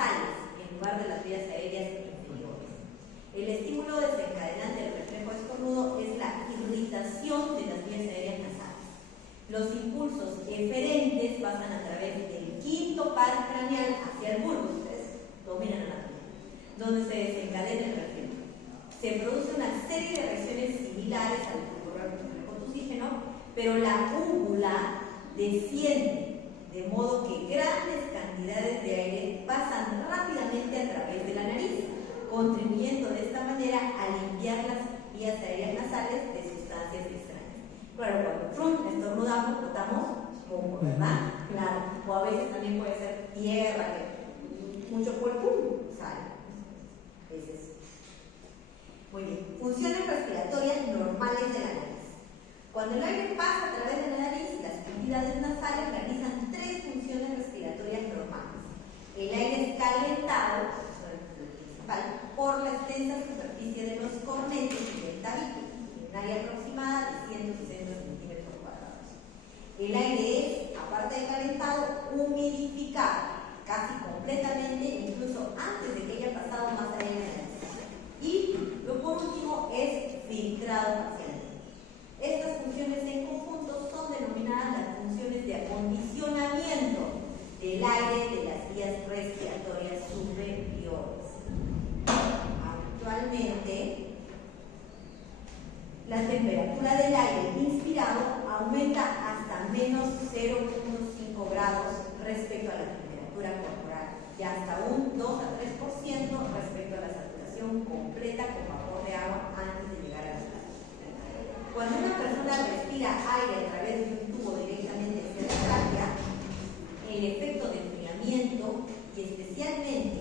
nasales en lugar de las vías aéreas inferiores. El estímulo desencadenante del reflejo estornudo es la irritación de las vías aéreas nasales. Los impulsos eferentes pasan a través del quinto par craneal hacia el bulbo, ustedes dominan anatomía, donde se desencadena el reflejo. Se produce una serie de reacciones similares al reflejo de oxígeno, pero la úvula desciende, de modo que grandes cantidades de aire pasan rápidamente a través de la nariz, contribuyendo de esta manera a limpiar las vías aéreas nasales de sustancias extrañas. Claro, cuando estornudamos, botamos moco, ¿verdad? Claro, o a veces también puede ser tierra, mucho polvo, sale. Veces. Muy bien, funciones respiratorias normales de la nariz. Cuando el aire pasa a través de la nariz, las cavidades nasales realizan tres funciones respiratorias normales. El aire es calentado, por la extensa superficie de los cornetes y del tabique, en un área aproximada de 160 centímetros cuadrados. El aire es, aparte de calentado, humidificado, casi completamente, incluso antes de que haya pasado más aire en la nariz. Y, por último, es filtrado parcialmente. Estas funciones en conjunto son denominadas las funciones de acondicionamiento del aire de las vías respiratorias superiores. Actualmente, la temperatura del aire inspirado aumenta hasta menos 0,5 grados respecto a la temperatura corporal y hasta un 2 a 3% respecto a la saturación completa con vapor de agua antes de llegar a la playa. Cuando una persona respira aire a través de un tubo directamente hacia la tráquea, el efecto de enfriamiento y especialmente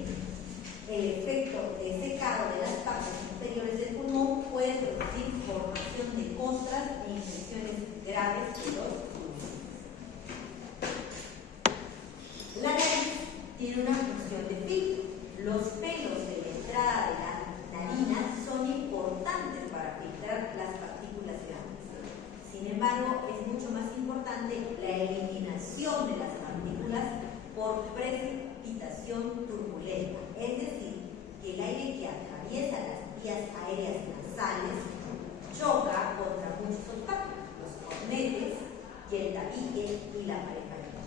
el efecto de secado de las partes inferiores del pulmón puede producir formación de costras e infecciones graves de los pulmones. La nariz tiene una función de filtro. Los pelos de la entrada de la narina son importantes para filtrar las partículas grandes. Sin embargo, es mucho más importante la eliminación de las partículas por precipitación turbulenta, es decir, que el aire que atraviesa las vías aéreas nasales choca contra muchos obstáculos, los cornetes y el tabique y la pared faríngea.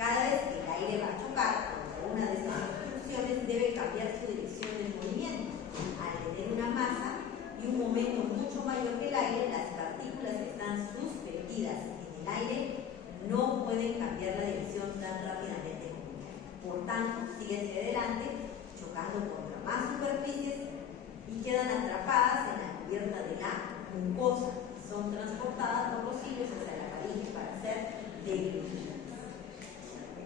Cada vez que el aire va a chocar contra una de estas obstrucciones, debe cambiar su dirección de movimiento. Al tener una masa y un momento mucho mayor que el aire, las partículas que están suspendidas en el aire no pueden cambiar la dirección tan rápidamente como el aire. Por tanto, sigue hacia adelante, chocando contra más superficies y quedan atrapadas en la cubierta de la mucosa. Son transportadas por los cilios hacia la faringe para ser deglutidas.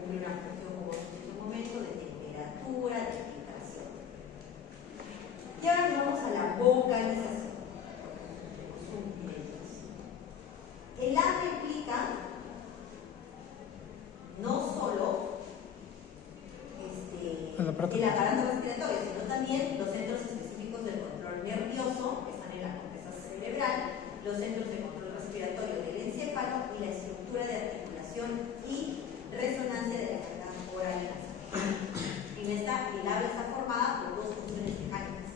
Una función, como en un momento, de temperatura, de filtración. Y ahora nos vamos a la vocalización. El habla implica no solo el aparato respiratorio, sino también los centros específicos del control nervioso, que están en la corteza cerebral, los centros de control respiratorio del encéfalo y la estructura de articulación y resonancia de la cavidad oral y nasal. En esta, el habla está formada por dos funciones mecánicas: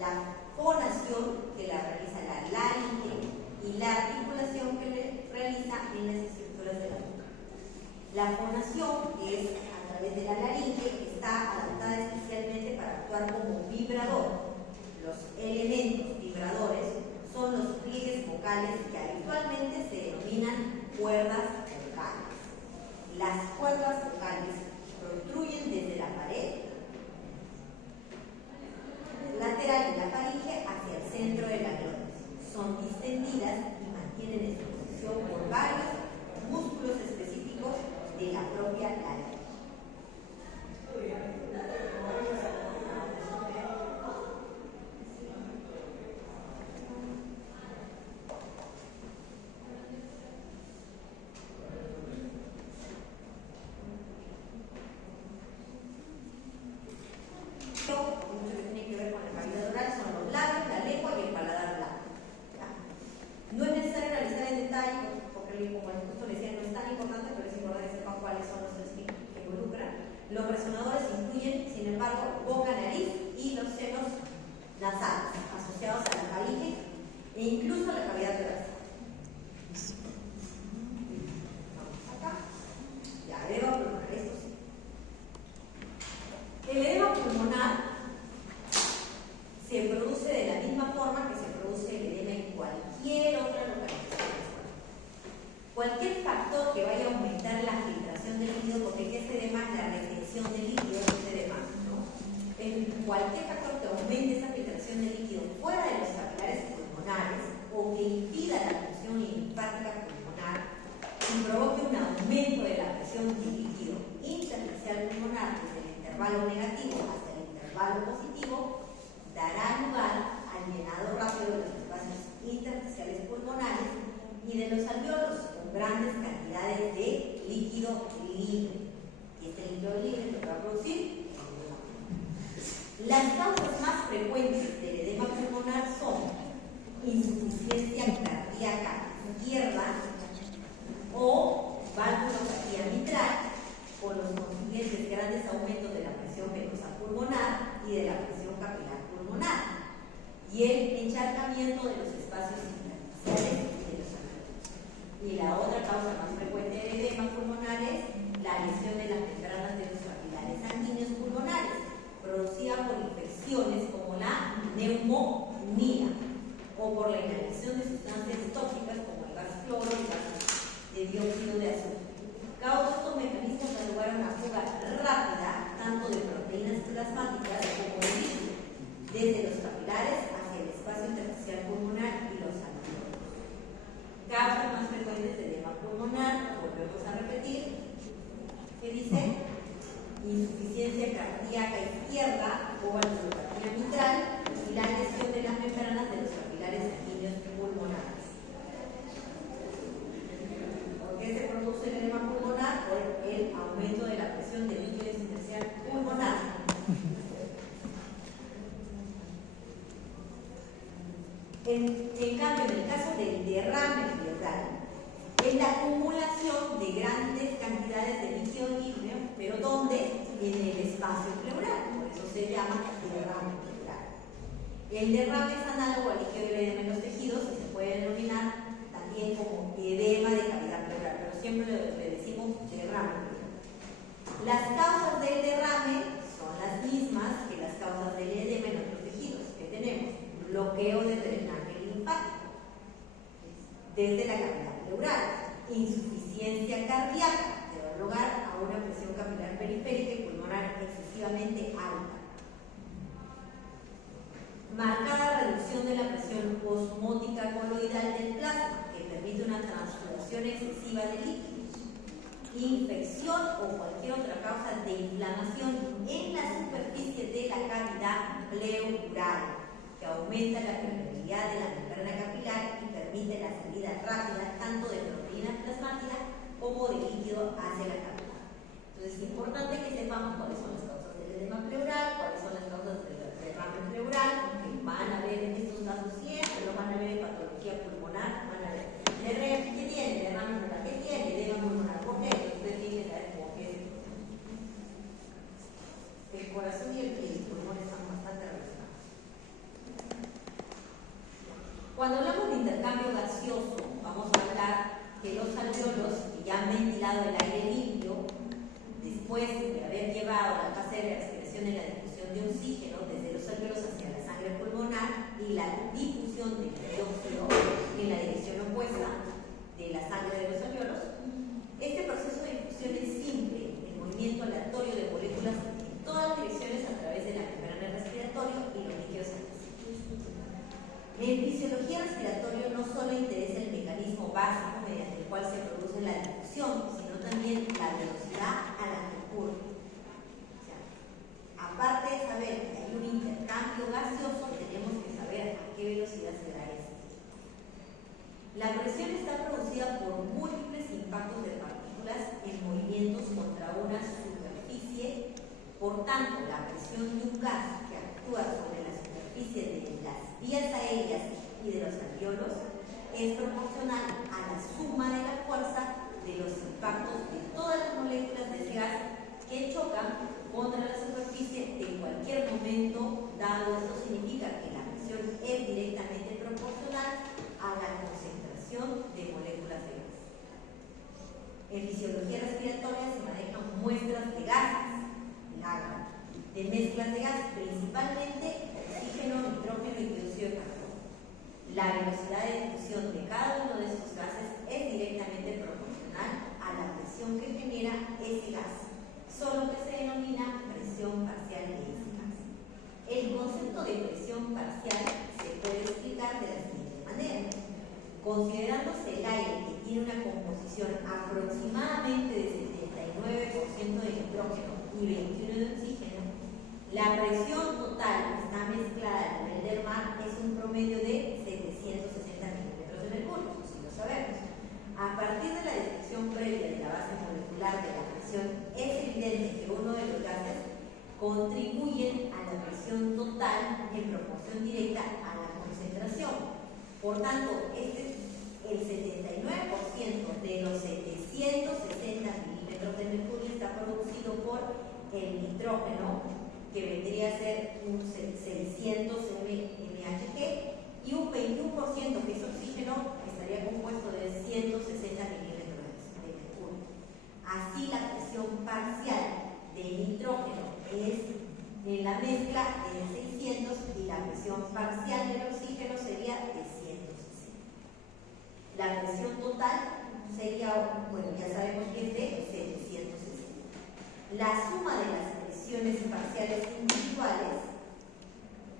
la fonación, que la realiza la laringe, y la articulación que le realiza en las estructuras de la boca. La fonación, que es a través de la laringe, está adaptada especialmente para actuar como vibrador. Los elementos vibradores son los pliegues vocales que incluyen, sin embargo, boca, nariz y los senos nasales, asociados a la faringe e incluso a la cavidad torácica. Vamos acá. Ya, edema pulmonar, esto sí. El edema pulmonar se produce de la misma forma que se produce el edema en cualquier otra localización. Cualquier factor que vaya a aumentar la filtración del líquido, porque ¿qué es edema? La retención del líquido es edema, ¿no? Cualquier factor que aumente esa filtración del líquido fuera de los capilares pulmonares o que impida la función linfática pulmonar y provoque un aumento de la presión del líquido intersticial pulmonar desde el intervalo negativo hasta el intervalo positivo, dará lugar al llenado rápido de los espacios intersticiales pulmonares y de los alvéolos con grandes cantidades de líquido libre. Y este líquido libre lo va a producir. Las causas más frecuentes del edema pulmonar son insuficiencia cardíaca izquierda o valvulopatía mitral, con los consiguientes grandes aumentos de la presión venosa pulmonar y de la presión capilar pulmonar, y el encharcamiento de los espacios intersticiales y de los alvéolos. Y la otra causa más frecuente del edema pulmonar es la lesión de las membranas de los capilares sanguíneos pulmonares, producida por infecciones como la neumonía o por la inhalación de sustancias tóxicas como el gas cloro y el gas de dióxido de azufre. Cada uno de estos mecanismos da lugar a una fuga rápida tanto de proteínas plasmáticas como de líquido, desde los capilares hacia el espacio intersticial pulmonar y los alvéolos. Causas más frecuentes de edema pulmonar, volvemos a repetir, ¿qué dice? Insuficiencia cardíaca izquierda o valvulopatía mitral y la lesión de las membranas de los capilares sanguíneos pulmonares. ¿Por qué se produce el edema pulmonar? Por el aumento de la presión del líquido intersticial pulmonar. En cambio, en el caso del derrame pleural, es la acumulación de grandes cantidades de líquido libre, pero ¿dónde? En el espacio pleural, por eso se llama derrame pleural. El derrame es análogo al líquido de edema en los tejidos y se puede denominar también como edema de cavidad pleural, pero siempre le decimos derrame pleural. Las causas del derrame son las mismas que las causas del edema en otros tejidos. ¿Qué tenemos? Bloqueo de drenaje linfático desde la cavidad pleural, insuficiencia cardíaca, que da lugar a una presión capilar periférica y pulmonar excesivamente alta, marcada reducción de la presión osmótica coloidal del plasma, que permite una transfusión excesiva de líquidos, infección o cualquier otra causa de inflamación en la superficie de la cavidad pleural, que aumenta la permeabilidad de la membrana capilar y permite la salida rápida tanto de proteínas plasmáticas como de líquido hacia la cavidad. Entonces es importante que sepamos cuáles son las causas del edema pleural, cuáles son las causas del derrame pleural, que van a ver en estos casos siempre, lo van a ver en patología pulmonar, van a ver ¿qué tiene? Derrame pleural, ¿qué tiene? Edema pulmonar, ¿por qué? Entonces ustedes tienen que saber por qué. El corazón y el pulmón están bastante relacionados. Cuando hablamos de intercambio gaseoso, vamos a hablar que los alvéolos que ya han ventilado el aire limpio, después de haber llevado la fase de respiración y la difusión de oxígeno desde los alvéolos hacia la sangre pulmonar y la difusión de dióxido en la dirección opuesta de la sangre de los alvéolos, este proceso de difusión es simple, el movimiento aleatorio de moléculas en todas direcciones a través de la membrana respiratoria y los líquidos sanguíneos. En fisiología respiratoria no solo interesa el mecanismo básico mediante el cual se produce la difusión, sino también la velocidad a la que ocurre. O sea, aparte de saber que hay un intercambio gaseoso, tenemos que saber a qué velocidad se da esto. La presión está producida por múltiples impactos de partículas en movimientos contra una superficie. Por tanto, la presión de un gas que actúa sobre la superficie de las vías aéreas y de los alvéolos es proporcional a la suma de la fuerza de los impactos de todas las moléculas de ese gas que chocan contra la superficie mezclas de gas, principalmente oxígeno, nitrógeno y dióxido de carbono. La velocidad de difusión de cada uno de estos gases es directamente proporcional a la presión que genera ese gas, solo que se denomina presión parcial de ese gas. El concepto de presión parcial se puede explicar de la siguiente manera. Considerándose el aire que tiene una composición aproximadamente de 79% de nitrógeno y 21% de oxígeno, la presión total que está mezclada a nivel del mar es un promedio de 760 milímetros de mercurio, si lo sabemos. A partir de la descripción previa de la base molecular de la presión, es evidente que uno de los gases contribuyen a la presión total en proporción directa a la concentración. Por tanto, el 79% de los 760 milímetros de mercurio está producido por el nitrógeno, que vendría a ser un 600 mHg, y un 21%, que es oxígeno, estaría compuesto de 160 milímetros de mercurio. Así, la presión parcial del nitrógeno es en la mezcla de 600 y la presión parcial del oxígeno sería de 160. La presión total sería, bueno, ya sabemos que es de 760. La suma de las presiones parciales individuales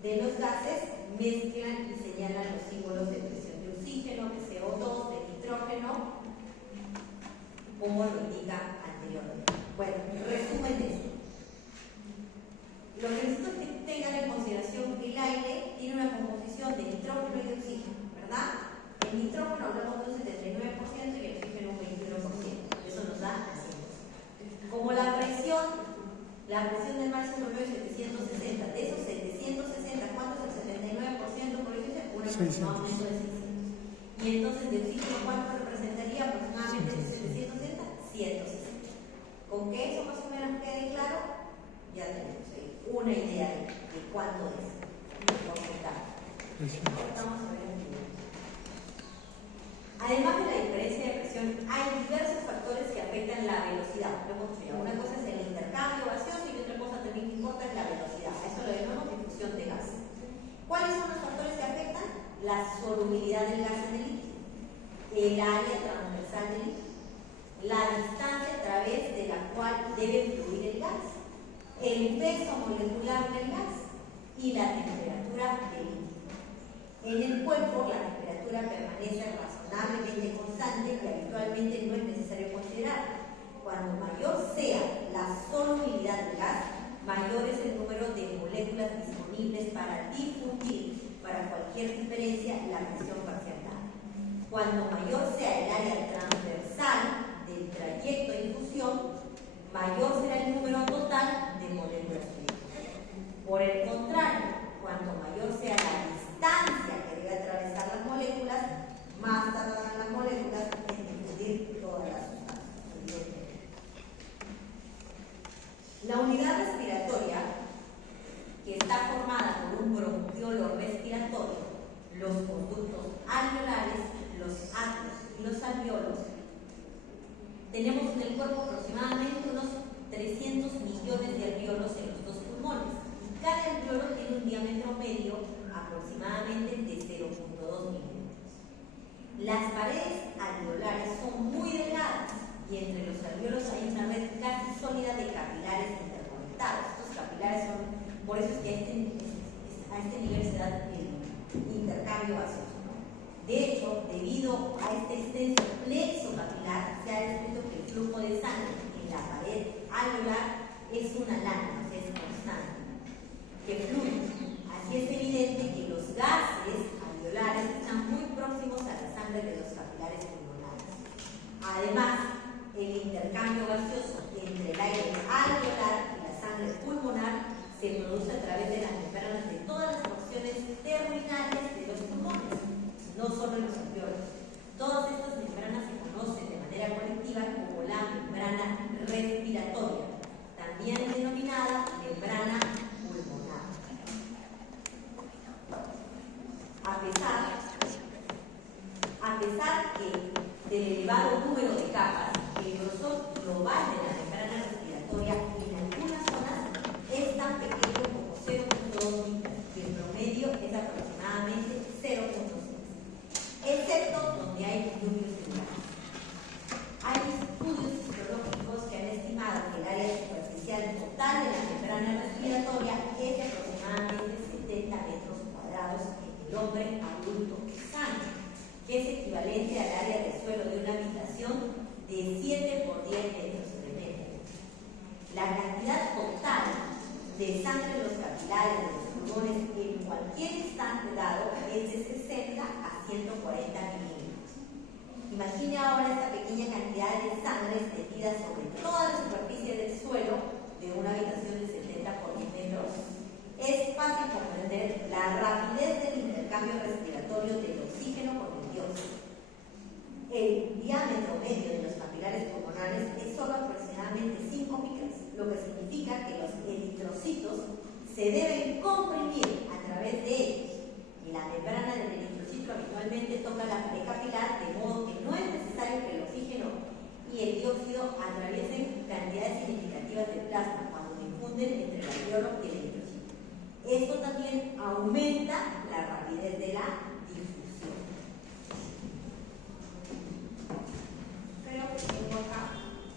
de los gases mezclan y señalan los símbolos de presión de oxígeno, de CO2, de nitrógeno, como lo indica anteriormente. Bueno, resumen de esto. Lo que necesito es que tengan en consideración que el aire tiene una composición de nitrógeno y de oxígeno, ¿verdad? El nitrógeno hablamos de un 79% y el oxígeno un 21%. Eso nos da así. Como la presión del mar es un promedio de 760. De esos 760, ¿cuánto es el 79%? Por eso es un aproximadamente de 600. Y entonces de oxígeno, ¿cuánto representaría aproximadamente de 760? 160. Con que eso más o menos quede claro, ya tenemos ahí una idea de cuánto es. Vamos a ver. Además de la diferencia de presión, hay diversos factores que afectan la velocidad. Una cosa es el intercambio gaseoso y otra cosa también que importa es la velocidad. A eso lo llamamos difusión de gas. ¿Cuáles son los factores que afectan? La solubilidad del gas en el líquido, el área transversal del líquido, la distancia a través de la cual debe fluir el gas, el peso molecular del gas y la temperatura del líquido. En el cuerpo, la temperatura permanece razonablemente constante, que habitualmente no es necesario considerar. Cuando mayor sea la solubilidad del gas, mayor es el número de moléculas disponibles para difundir para cualquier diferencia la presión parcial dada. Cuando mayor sea el área transversal del trayecto de difusión, mayor será el número total de moléculas difundidas. Por el contrario, cuanto mayor sea la distancia que debe atravesar las moléculas, más tardarán las moléculas en difundir todas las sustancias. La unidad respiratoria, que está formada por un bronquiolo respiratorio, los conductos alveolares, los atrios y los alveolos, tenemos en el cuerpo aproximadamente unos 300 millones de alveolos en los dos pulmones. Cada alveolo tiene un diámetro medio aproximadamente de 0.2 milímetros. Las paredes alveolares son muy delgadas y entre los alveolos hay una red casi sólida de capilares interconectados. Estos capilares son, por eso es que a este nivel se da el intercambio gaseoso, ¿no? De hecho, debido a este extenso plexo capilar, se ha descrito que el flujo de sangre en la pared alveolar es una lámina, o sea, es constante, que fluye. Así es evidente que los gases alveolares están muy próximos a la sangre de los capilares pulmonares. Además, el intercambio gaseoso entre el aire alveolar y la sangre pulmonar se produce a través de las membranas de todas las porciones terminales de los pulmones, no solo los alveolos. Todas estas membranas se conocen de manera colectiva como la membrana respiratoria, también denominada membrana pulmonar. membrana respiratoria es de aproximadamente 70 metros cuadrados en el hombre adulto sano, que es equivalente al área de suelo de una habitación de 7 por 10 metros de medio. La cantidad total de sangre en los capilares de los pulmones en cualquier instante dado es de 60 a 140 milímetros. Imagine ahora esta pequeña cantidad de sangre extendida sobre toda la superficie del suelo de una habitación de 70 por 10 metros. Es fácil comprender la rapidez del intercambio respiratorio del oxígeno con el dióxido. El diámetro medio de los capilares pulmonares es solo aproximadamente 5 micras, lo que significa que los eritrocitos se deben comprimir a través de ellos. Y la membrana del eritrocito habitualmente toca la pared capilar, de modo que no es necesario que el oxígeno y el dióxido atraviesen cantidades significativas de plasma cuando se infunden entre el alveolo y el eritrocito. Esto también aumenta la rapidez de la difusión. Creo que tengo acá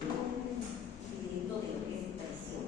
un videito de lo que es presión.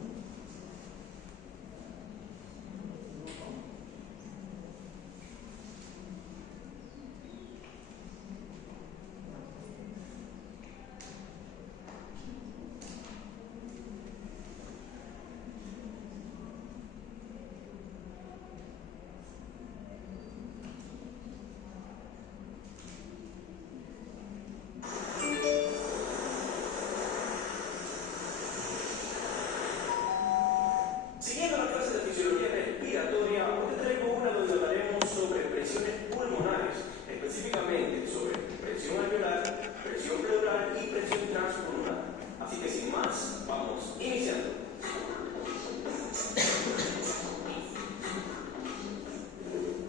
Siguiendo la clase de fisiología respiratoria, hoy te traigo una donde hablaremos sobre presiones pulmonares, específicamente sobre presión alveolar, presión pleural y presión transpulmonar. Así que sin más, vamos iniciando.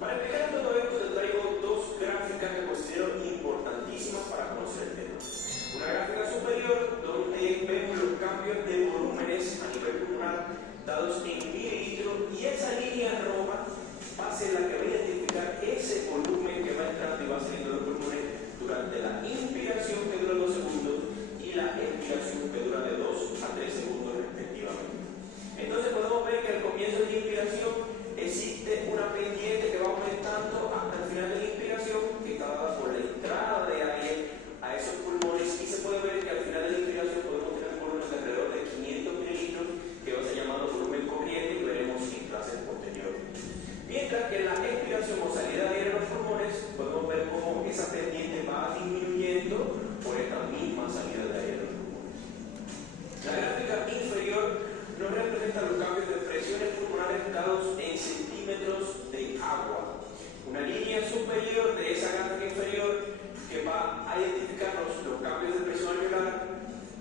Para explicar todo esto te traigo dos gráficas que considero importantísimas para conocer el tema. Una gráfica superior donde vemos los cambios de volúmenes a nivel pulmonar dados en mililitros, y esa línea roja va a ser la que va a identificar ese volumen que va entrando y va saliendo de los pulmones durante la inspiración, que dura 2 segundos, y la expiración, que dura de 2 a 3 segundos respectivamente. Entonces podemos ver que al comienzo de la inspiración existe una pendiente que va aumentando hasta el final de la inspiración, que está dada por la entrada de aire a esos pulmones, y se puede ver que al final de la inspiración podemos tener un volumen de alrededor de 500 mililitros, que va a ser llamado volumen corriente, y veremos en clases posteriores. Mientras que en la expiración o salida de aire a los pulmones podemos ver cómo esa pendiente va disminuyendo por esta misma salida de aire a los pulmones. La gráfica inferior nos representa los cambios de presiones pulmonares dados en centímetros de agua. Una línea superior de esa gráfica inferior que va a identificarnos los cambios de presión alveolar,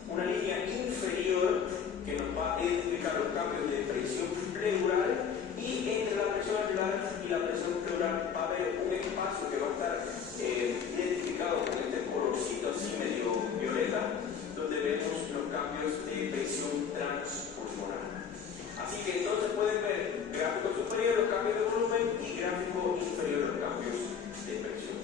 una línea inferior que nos va a identificar los cambios de presión pleural, y entre la presión alveolar y la presión pleural va a haber un espacio que va a estar identificado con este colorcito así medio violeta, donde vemos los cambios de presión transpulmonar. Así que entonces pueden ver gráfico superior los cambios de volumen y gráfico inferior los cambios de presión.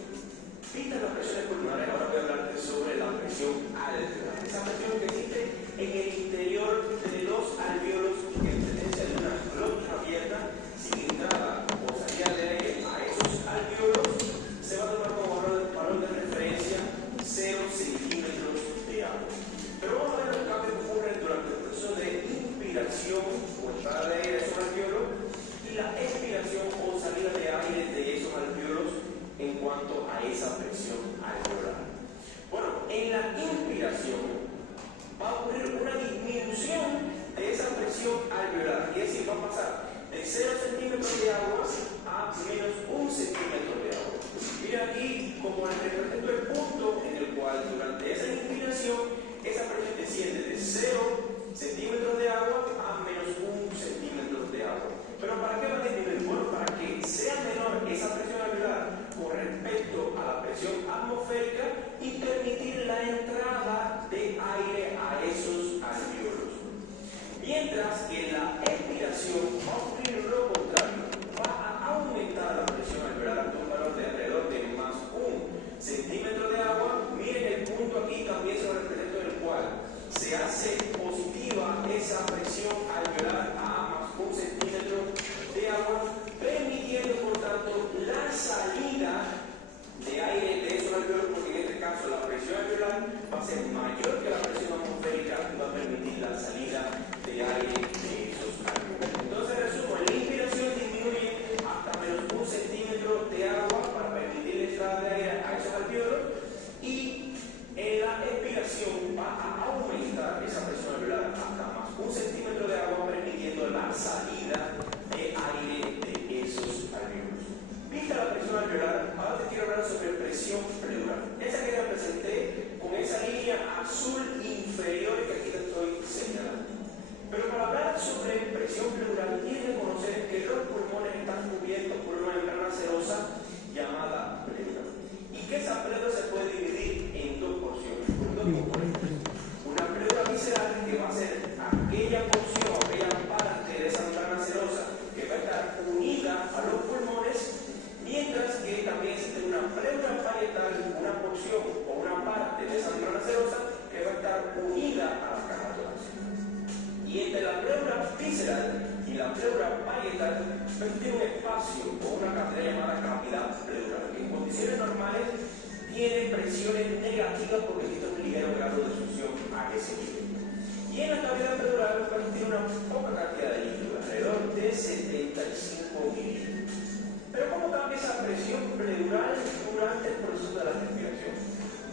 Vistas las presiones pulmonares, ahora voy a hablarte sobre la presión alveolar. Esa presión que existe en el interior de los alvéolos, que en presencia de una glotis abierta, sin entrada o salida de aire a esos alvéolos, se va a tomar como valor de referencia 0 centímetros de agua. Pero vamos a ver los cambios que ocurren durante el proceso de inspiración o entrada de aire a esos alvéolos y la expiración o salida de aire de esos alvéolos en cuanto a esa presión alveolar. Bueno, en la inspiración va a ocurrir una disminución de esa presión alveolar, y es decir, va a pasar de 0 centímetros de agua a menos 1 centímetro de agua. Mira aquí como les represento el punto en el cual durante esa inspiración esa presión desciende de 0 centímetros de agua a menos 1 centímetro de agua. ¿Pero para qué va a disminuir? Bueno, para que sea menor esa presión alveolar con respecto a la presión atmosférica y permitir la entrada de aire a esos alvéolos. Mientras que en la expiración va a ocurrir lo contrario, va a aumentar la presión alveolar hasta un valor de alrededor de más 1 centímetro de agua. Miren el punto aquí, también se lo represento, en el cual se hace positiva esa presión alveolar a más la pleura parietal tiene un espacio o una cavidad llamada cavidad pleural, que en condiciones normales tiene presiones negativas porque existe un ligero grado de succión a ese nivel. Y en la cavidad pleural tiene una poca cantidad de líquido, alrededor de 75 mililitros. Pero ¿cómo cambia esa presión pleural durante el proceso de la respiración?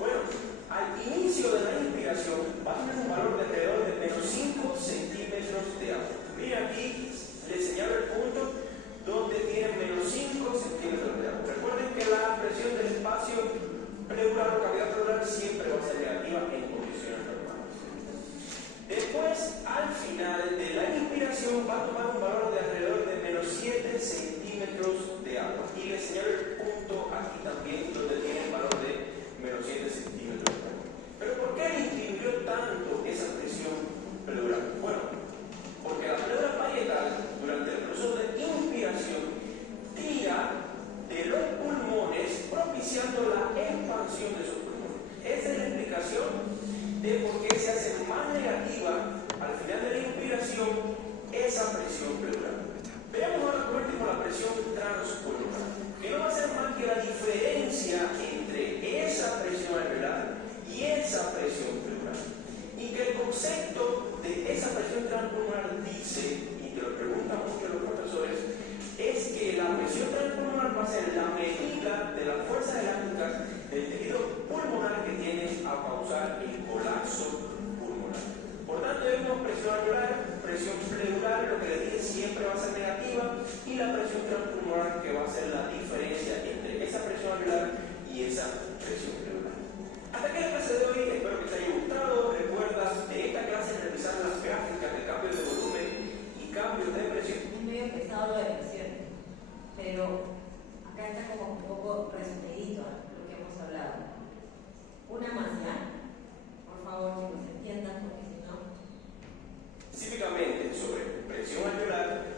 Bueno, al inicio de la inspiración va a tener un valor de alrededor de menos 5 centímetros de agua. Mira aquí, les señalo el punto donde tiene menos 5 centímetros de agua. Recuerden que la presión del espacio pleural o cavidad pleural siempre va a ser negativa en condiciones normales. Después, al final de la inspiración va a tomar un valor de alrededor de menos 7 centímetros de agua. Y les señalo el punto aquí también donde tiene el valor de menos 7 centímetros de agua. Pero ¿por qué disminuyó tanto esa presión pleural? Bueno, porque la pleura parietal durante el proceso de inspiración tira de los pulmones propiciando la expansión de esos pulmones. Esa es la explicación de por qué se hace más negativa al final de la inspiración esa presión pleural. Veamos ahora por último la presión transpulmonar, que no va a ser más que la diferencia entre esa presión alveolar y esa presión pleural. Y que el concepto de esa presión transpulmonar dice, y te lo preguntan mucho los profesores, es que la presión transpulmonar va a ser la medida de las fuerzas elásticas del tejido pulmonar que tiene a causar el colapso pulmonar. Por tanto, vemos presión alveolar, presión pleural, lo que les dije siempre va a ser negativa, y la presión transpulmonar, que va a ser la diferencia entre esa presión alveolar y esa presión pleural. Hasta aquí la clase de hoy, espero que te haya gustado. Recuerda de esta clase revisar las gráficas de cambios de volumen y cambios de presión. Es medio pesado lo de presión, pero acá está como un poco resumidito lo que hemos hablado. Una más ya, por favor, que nos entiendan, porque si no. Específicamente sobre presión alveolar,